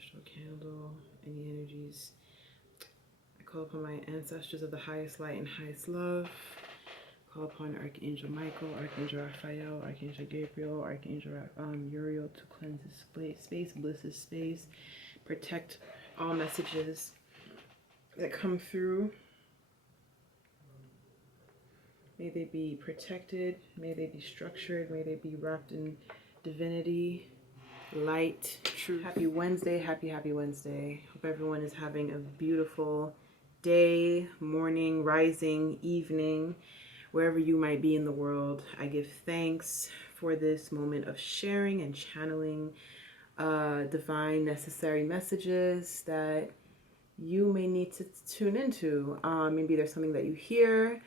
Celestial candle, any energies. I call upon my ancestors of the highest light and highest love. Call upon Archangel Michael, Archangel Raphael, Archangel Gabriel, Archangel Uriel to cleanse this space, bliss this space, protect all messages that come through. May they be protected, may they be structured, may they be wrapped in divinity, light, truth. Happy Wednesday, happy Wednesday. Hope everyone is having a beautiful day, morning, rising, evening, wherever you might be in the world. I give thanks for this moment of sharing and channeling divine necessary messages that you may need to tune into. Maybe there's something that you hear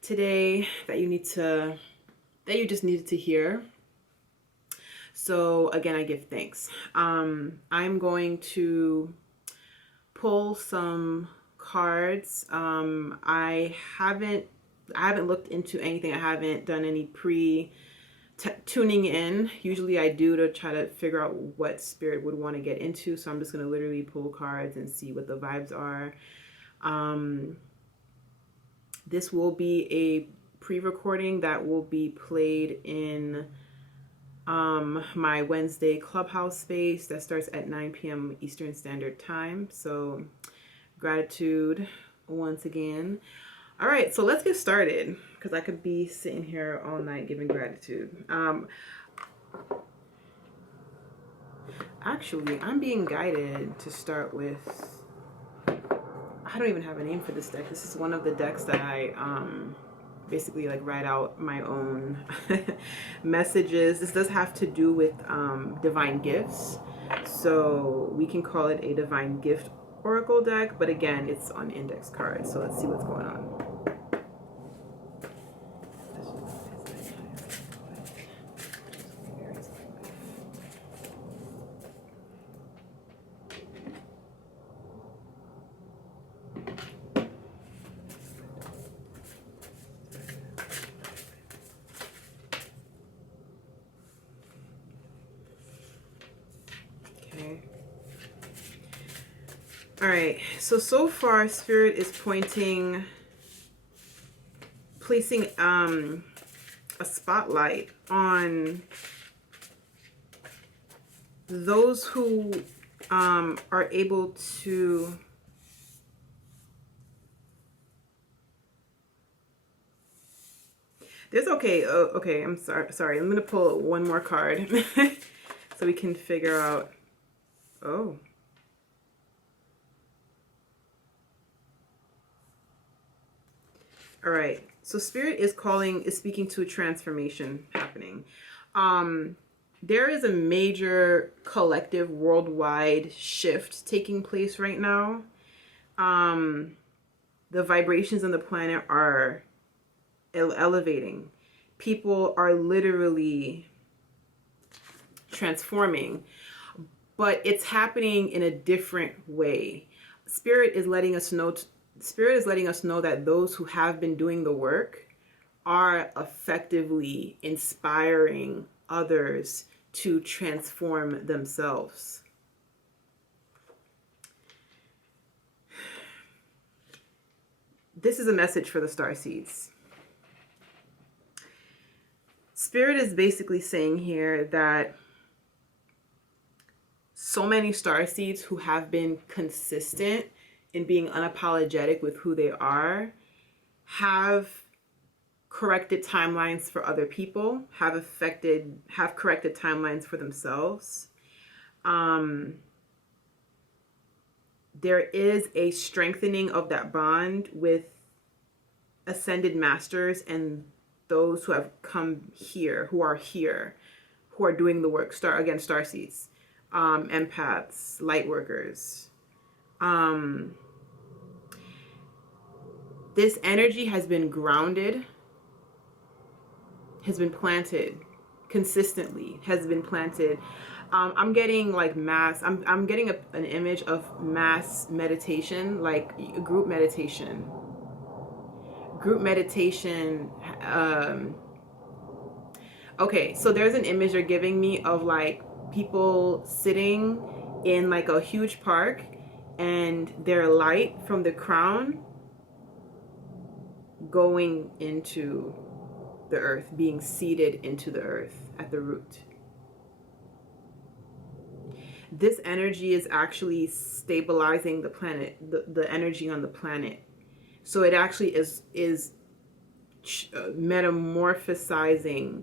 today that you just needed to hear. So again, I give thanks. I'm going to pull some cards. I haven't looked into anything. I haven't done any tuning in. Usually I do to try to figure out what spirit would want to get into. So I'm just going to literally pull cards and see what the vibes are. This will be a pre-recording that will be played in my Wednesday Clubhouse space that starts at 9 p.m. Eastern Standard Time. So gratitude once again. All right, so let's get started because I could be sitting here all night giving gratitude. Actually, I'm being guided to start with, I don't even have a name for this deck. This is one of the decks that I basically like write out my own messages. This does have to do with divine gifts. So we can call it a divine gift oracle deck, but again, it's on index cards. So let's see what's going on. All right, so far Spirit is placing a spotlight on those who are able to okay, I'm sorry. I'm gonna pull one more card so we can figure out. Oh. All right, so Spirit is speaking to a transformation happening. There is a major collective worldwide shift taking place right now. The vibrations on the planet are elevating. People are literally transforming, but it's happening in a different way. Spirit is letting us know that those who have been doing the work are effectively inspiring others to transform themselves. This is a message for the starseeds. Spirit is basically saying here that so many starseeds who have been consistent in being unapologetic with who they are have corrected timelines for other people, have corrected timelines for themselves. There is a strengthening of that bond with ascended masters and those who have come here, who are doing the work. Starseeds, empaths, light workers. This energy has been grounded, has been planted consistently, has been planted. I'm getting like I'm getting an image of mass meditation, like group meditation. Okay, so there's an image they're giving me of like people sitting in like a huge park, and their light from the crown going into the earth, being seeded into the earth at the root. This energy is actually stabilizing the planet, the energy on the planet. So it actually is metamorphosizing,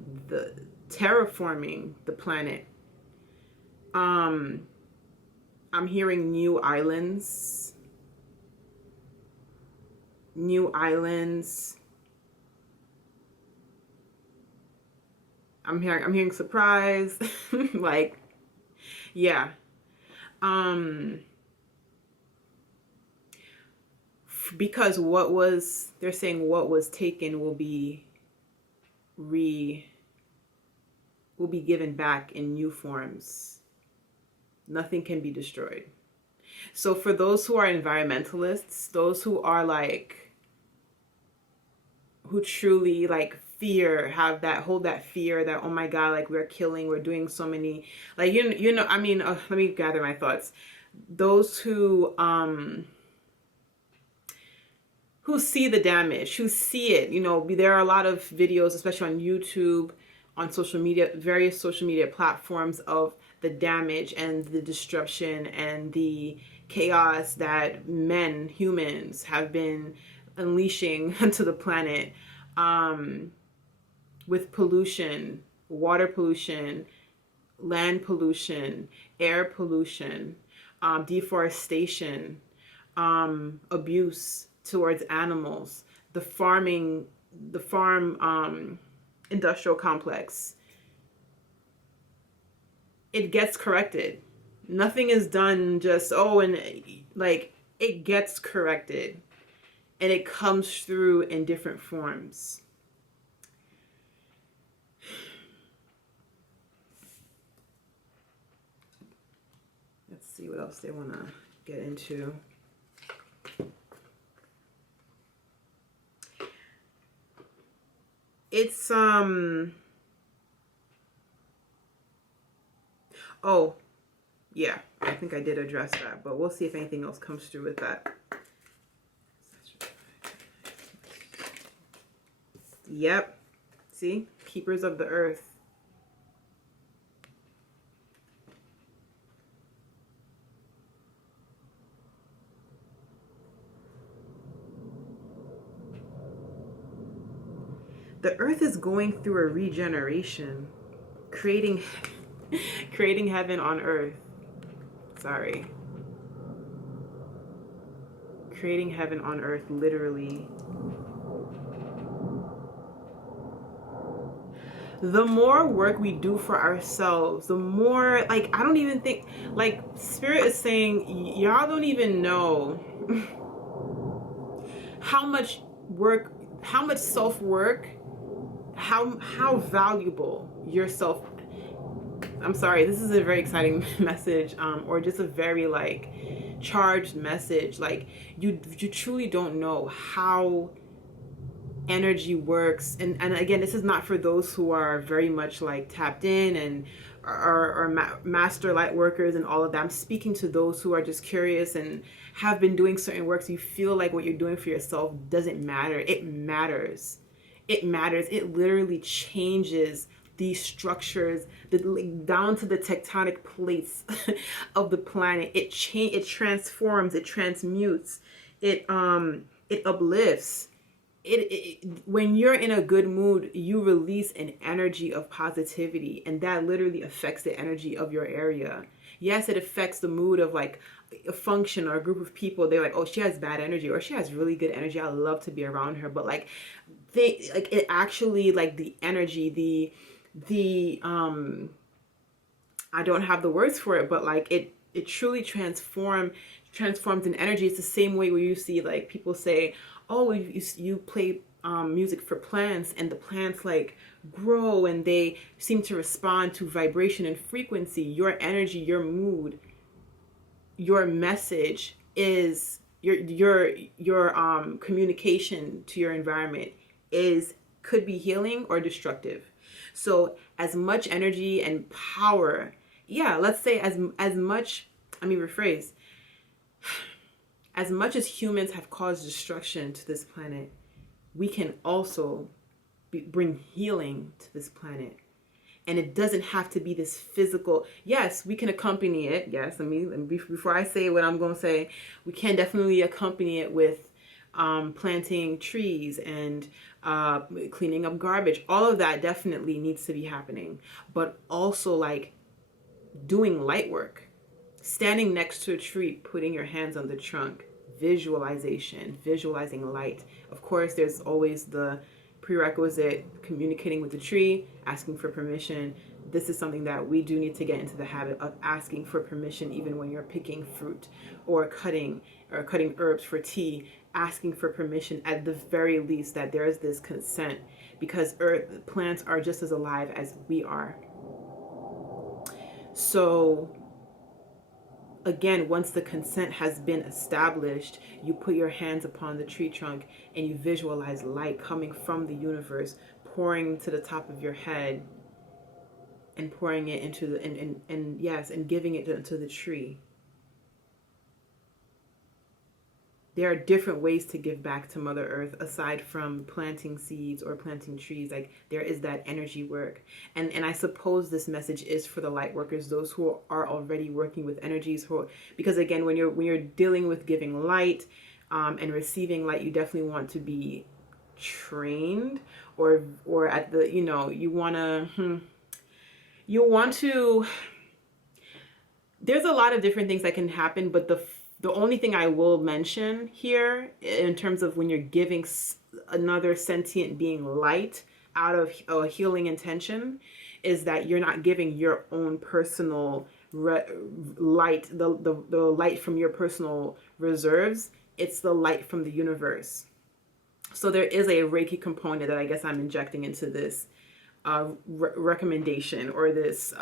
terraforming the planet. I'm hearing new islands. I'm hearing surprise. Like, yeah. Because they're saying what was taken will be given back in new forms. Nothing can be destroyed. So for those who are environmentalists, those who are like, who truly like hold that fear that, oh my God, like we're doing so many, like, I mean, let me gather my thoughts. Those who see the damage, who see it, there are a lot of videos, especially on YouTube, on social media, various social media platforms, of the damage and the destruction and the chaos that humans have been unleashing onto the planet, with pollution, water pollution, land pollution, air pollution, deforestation, abuse towards animals, the farm industrial complex. It gets corrected. Nothing is done just, it gets corrected, and it comes through in different forms. Let's see what else they want to get into. It's oh yeah, I think I did address that, but we'll see if anything else comes through with that. Yep, see, keepers of the earth. The earth is going through a regeneration, creating heaven on earth. Sorry. Creating heaven on earth, literally. The more work we do for ourselves, the more, like, I don't even think, like, Spirit is saying, y'all don't even know how much work, how much self-work, how valuable yourself. I'm sorry, this is a very exciting message, or just a very like charged message. Like, you truly don't know how energy works, and again, this is not for those who are very much like tapped in and are master light workers and all of that. I'm speaking to those who are just curious and have been doing certain works. You feel like what you're doing for yourself doesn't matter. It matters. It matters. It literally changes these structures, down to the tectonic plates of the planet. It transforms, it transmutes, it uplifts. When you're in a good mood, you release an energy of positivity, and that literally affects the energy of your area. Yes, it affects the mood of like a function or a group of people. They're like, oh, she has bad energy, or she has really good energy, I love to be around her. But like, it actually, like, the energy, I don't have the words for it, but like it truly transforms an energy. It's the same way where you see like people say, oh, you play music for plants, and the plants like grow and they seem to respond to vibration and frequency. Your energy, your mood, your message is your communication to your environment could be healing or destructive. So as much energy and power, yeah, let's say as much Let me rephrase. As much as humans have caused destruction to this planet, we can also bring healing to this planet. And it doesn't have to be this physical. Yes, we can accompany it. Yes, before I say what I'm going to say, we can definitely accompany it with planting trees and cleaning up garbage. All of that definitely needs to be happening. But also like doing light work, standing next to a tree, putting your hands on the trunk, visualization, visualizing light. Of course, there's always the prerequisite, communicating with the tree, asking for permission. This is something that we do need to get into the habit of asking for permission, even when you're picking fruit or cutting herbs for tea, asking for permission at the very least, that there is this consent, because plants are just as alive as we are. So again, once the consent has been established, you put your hands upon the tree trunk and you visualize light coming from the universe, pouring to the top of your head and pouring it into the, and giving it to the tree. There are different ways to give back to Mother Earth aside from planting seeds or planting trees. Like, there is that energy work. And I suppose this message is for the light workers, those who are already working with energies, because again, when you're dealing with giving light and receiving light, you definitely want to be trained, or at the, you want to, there's a lot of different things that can happen, but the only thing I will mention here in terms of when you're giving another sentient being light out of a healing intention is that you're not giving your own personal light, the light from your personal reserves. It's the light from the universe. So there is a Reiki component that I guess I'm injecting into this recommendation, or this,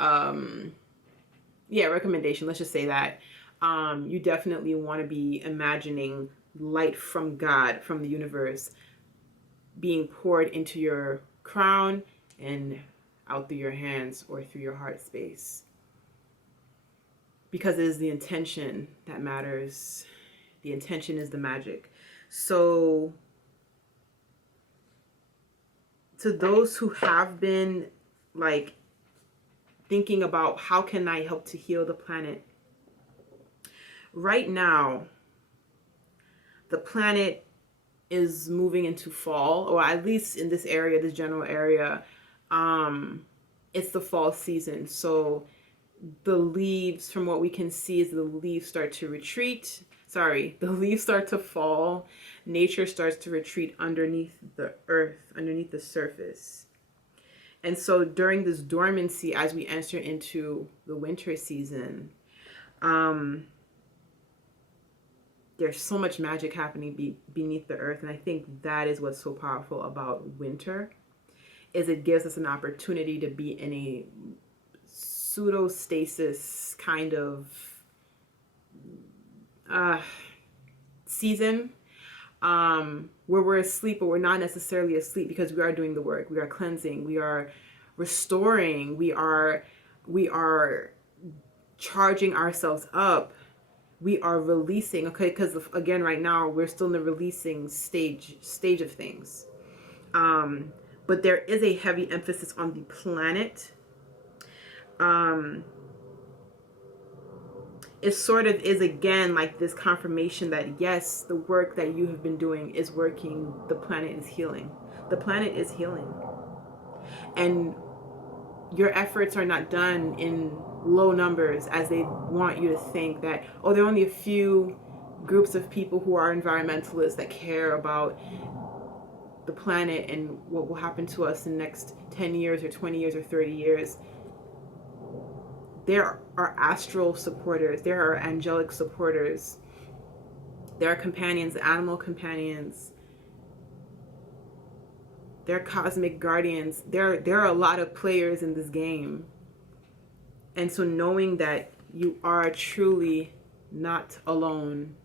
recommendation. Let's just say that. You definitely want to be imagining light from God, from the universe, being poured into your crown and out through your hands or through your heart space. Because it is the intention that matters. The intention is the magic. So, to those who have been like thinking about how can I help to heal the planet, right now, the planet is moving into fall, or at least in this area, this general area, it's the fall season. So the leaves, from what we can see, is the leaves start to retreat. The leaves start to fall. Nature starts to retreat underneath the earth, underneath the surface. And so during this dormancy, as we enter into the winter season, there's so much magic happening beneath the earth. And I think that is what's so powerful about winter, is it gives us an opportunity to be in a pseudo-stasis kind of season, where we're asleep, but we're not necessarily asleep, because we are doing the work. We are cleansing. We are restoring. We are charging ourselves up. We are releasing, okay, because again, right now we're still in the releasing stage of things, but there is a heavy emphasis on the planet. It sort of is, again, like this confirmation that yes, the work that you have been doing is working. The planet is healing. The planet is healing, and your efforts are not done in low numbers, as they want you to think that, oh, there are only a few groups of people who are environmentalists that care about the planet and what will happen to us in the next 10 years or 20 years or 30 years. There are astral supporters. There are angelic supporters. There are companions, animal companions. There are cosmic guardians. There are a lot of players in this game. And so knowing that you are truly not alone,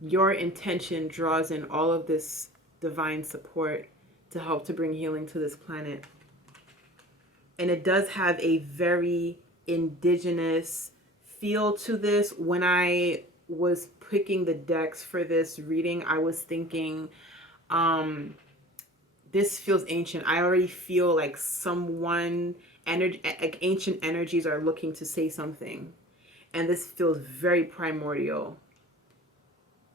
your intention draws in all of this divine support to help to bring healing to this planet. And it does have a very indigenous feel to this. When I was picking the decks for this reading, I was thinking, this feels ancient. I already feel like someone, like ancient energies are looking to say something. And this feels very primordial.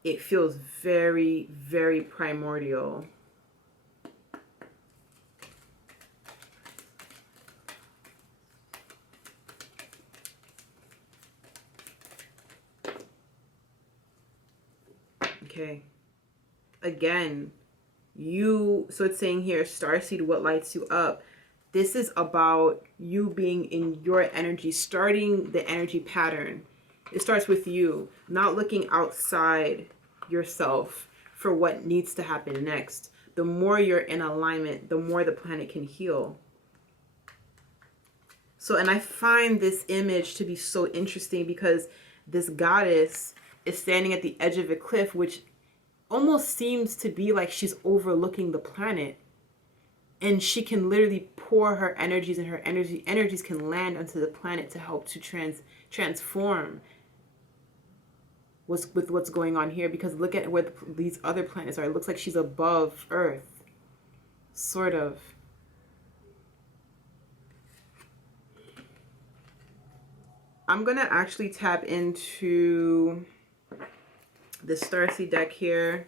It feels very, very primordial. Okay. Again, so it's saying here, starseed, what lights you up? This is about you being in your energy, starting the energy pattern. It starts with you, not looking outside yourself for what needs to happen next. The more you're in alignment, the more the planet can heal. So, and I find this image to be so interesting because this goddess is standing at the edge of a cliff, which almost seems to be like she's overlooking the planet. And she can literally pour her energies, and her energies can land onto the planet to help to transform with what's going on here. Because look at where these other planets are. It looks like she's above Earth, sort of. I'm going to actually tap into the Starseed deck here.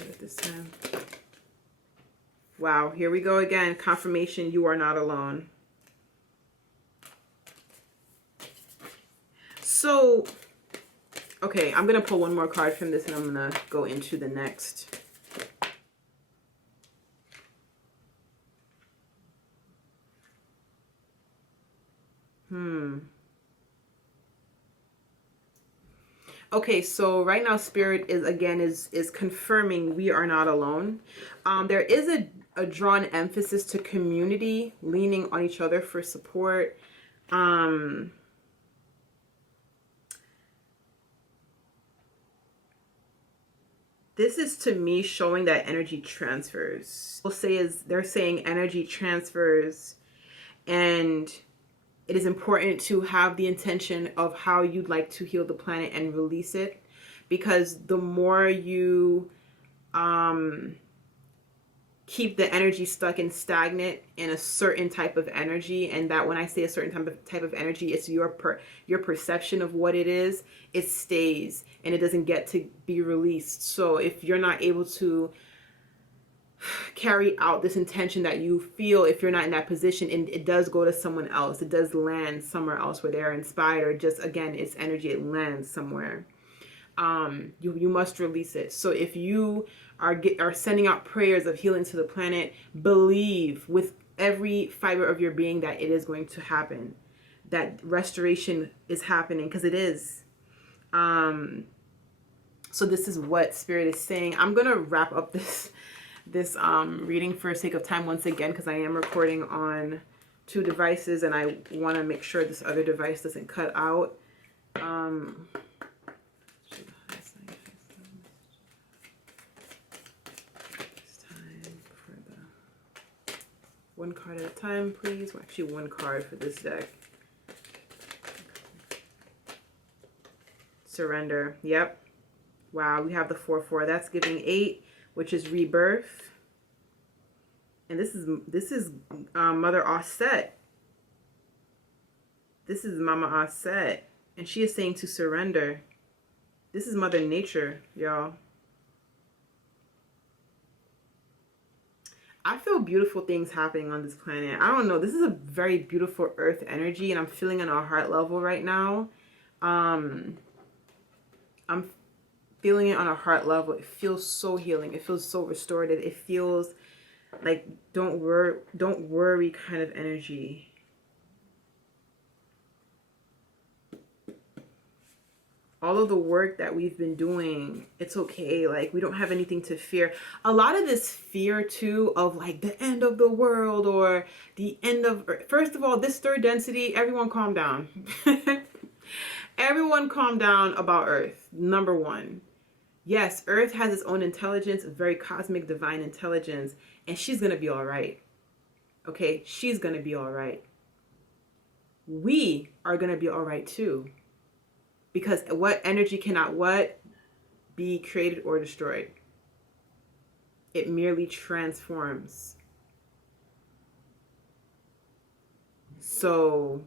At this time. Wow, here we go again. Confirmation, you are not alone. So, okay, I'm going to pull one more card from this and I'm going to go into the next. Okay, so right now Spirit is confirming we are not alone. There is a drawn emphasis to community, leaning on each other for support. This is to me showing that energy transfers. They're saying energy transfers, and it is important to have the intention of how you'd like to heal the planet and release it, because the more you keep the energy stuck and stagnant in a certain type of energy, and that when I say a certain type of energy, it's your perception of what it is, it stays and it doesn't get to be released. So if you're not able to carry out this intention that you feel, if you're not in that position, and it does go to someone else, it does land somewhere else where they're inspired, or just, again, it's energy, it lands somewhere. You must release it. So if you are sending out prayers of healing to the planet, believe with every fiber of your being that it is going to happen, that restoration is happening, because it is. So this is what Spirit is saying. I'm gonna wrap up this reading for sake of time once again, because I am recording on 2 devices and I want to make sure this other device doesn't cut out. It's time for the 1 card at a time, please. Well, actually 1 card for this deck. Surrender. Yep. Wow, we have the 4-4. That's giving 8, which is rebirth. And this is Mother Aset. This is Mama Aset, and she is saying to surrender. This is Mother Nature, y'all. I feel beautiful things happening on this planet. I don't know. This is a very beautiful Earth energy, and I'm feeling it on a heart level right now. I'm feeling it on a heart level. It feels so healing. It feels so restorative. It feels like don't worry kind of energy. All of the work that we've been doing, it's okay. Like, we don't have anything to fear. A lot of this fear too of like the end of the world or the end of Earth. First of all, this 3rd density, everyone calm down. Everyone calm down about Earth. Number 1. Yes, Earth has its own intelligence, a very cosmic, divine intelligence, and she's going to be all right. Okay, she's gonna be all right. We are gonna be all right too. Because what energy cannot what be created or destroyed? It merely transforms. So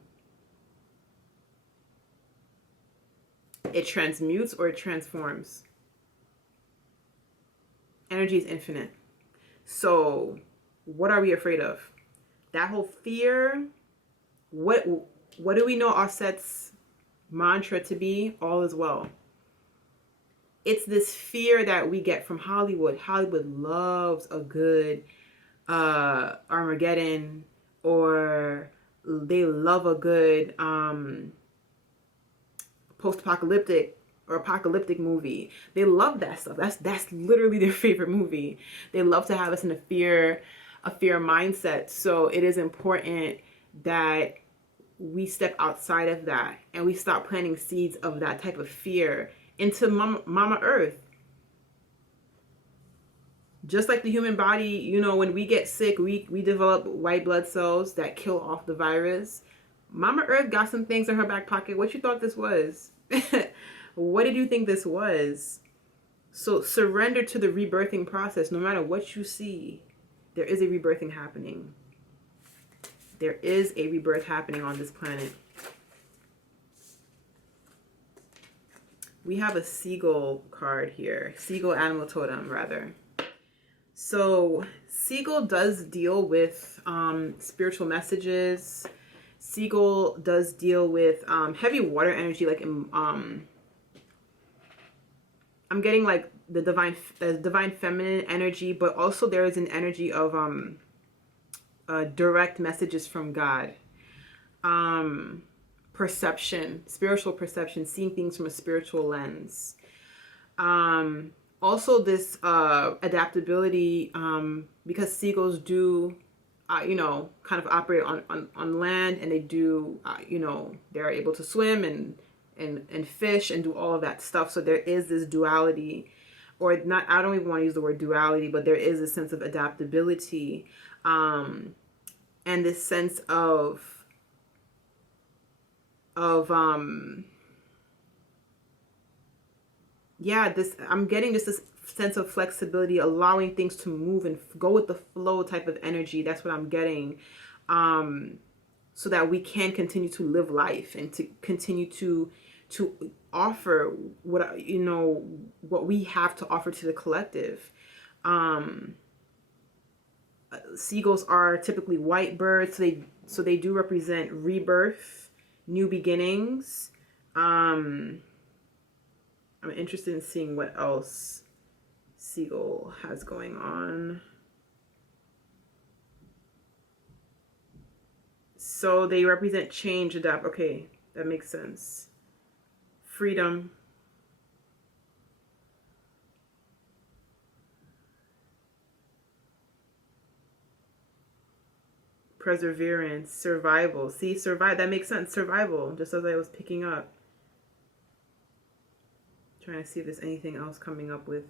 it transmutes or it transforms. Energy is infinite. So what are we afraid of? That whole fear, what do we know Offset's mantra to be? All is well. It's this fear that we get from Hollywood. Hollywood loves a good Armageddon, or they love a good post-apocalyptic or apocalyptic movie. They love that stuff. That's literally their favorite movie. They love to have us in a fear mindset. So it is important that we step outside of that and we stop planting seeds of that type of fear into Mama Earth. Just like the human body, you know, when we get sick, we develop white blood cells that kill off the virus. Mama Earth got some things in her back pocket. What you thought this was? What did you think this was? So surrender to the rebirthing process. No matter what you see, there is a rebirthing happening. There is a rebirth happening on this planet. We have a seagull card here. Seagull animal totem, rather. So seagull does deal with spiritual messages. Seagull does deal with heavy water energy, like I'm getting like the divine feminine energy, but also there is an energy of direct messages from God. Perception, spiritual perception, seeing things from a spiritual lens. Also this adaptability, because seagulls do you know, kind of operate on land, and they do you know, they're able to swim and fish and do all of that stuff. So there is this duality, or not, I don't even want to use the word duality, but there is a sense of adaptability, and this sense of yeah, this, I'm getting just this sense of flexibility, allowing things to move and go with the flow type of energy. That's what I'm getting, so that we can continue to live life and to continue to offer what, you know, what we have to offer to the collective. Seagulls are typically white birds, so they do represent rebirth, new beginnings. I'm interested in seeing what else seagull has going on. So they represent change, adapt. Okay, that makes sense. Freedom. Perseverance, survival. See, survive, that makes sense. Survival, just as I was picking up. Trying to see if there's anything else coming up with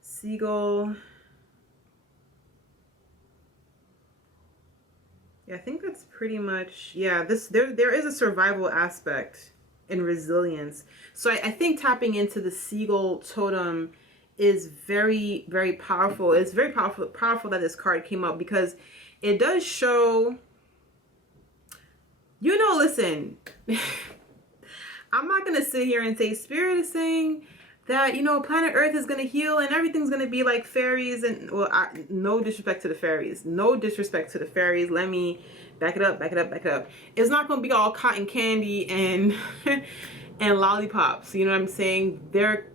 seagull. Yeah, I think that's pretty much, yeah, this, there is a survival aspect and resilience. So I think tapping into the seagull totem is very, very powerful. It's very powerful that this card came up, because it does show, you know, listen, I'm not going to sit here and say Spirit is saying that, you know, planet Earth is going to heal and everything's going to be like fairies. And, well, no disrespect to the fairies. No disrespect to the fairies. Let me back it up. It's not going to be all cotton candy and and lollipops. You know what I'm saying? They're,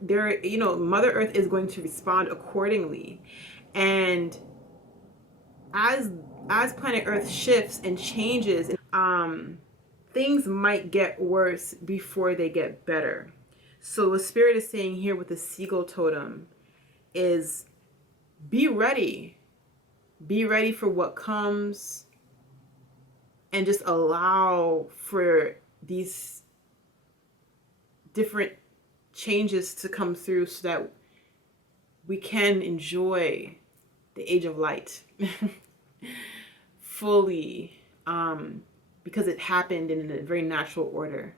you know, Mother Earth is going to respond accordingly. And as planet Earth shifts and changes, things might get worse before they get better. So what Spirit is saying here with the seagull totem is be ready. Be ready for what comes, and just allow for these different changes to come through so that we can enjoy the age of light. fully, because it happened in a very natural order.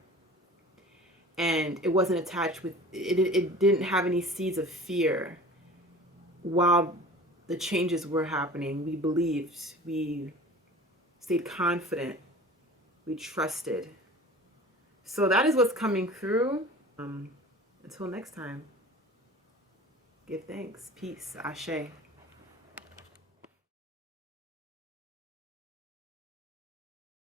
And it wasn't attached with, it didn't have any seeds of fear while the changes were happening. We believed, we stayed confident, we trusted. So that is what's coming through. Until next time, give thanks, peace, ashe.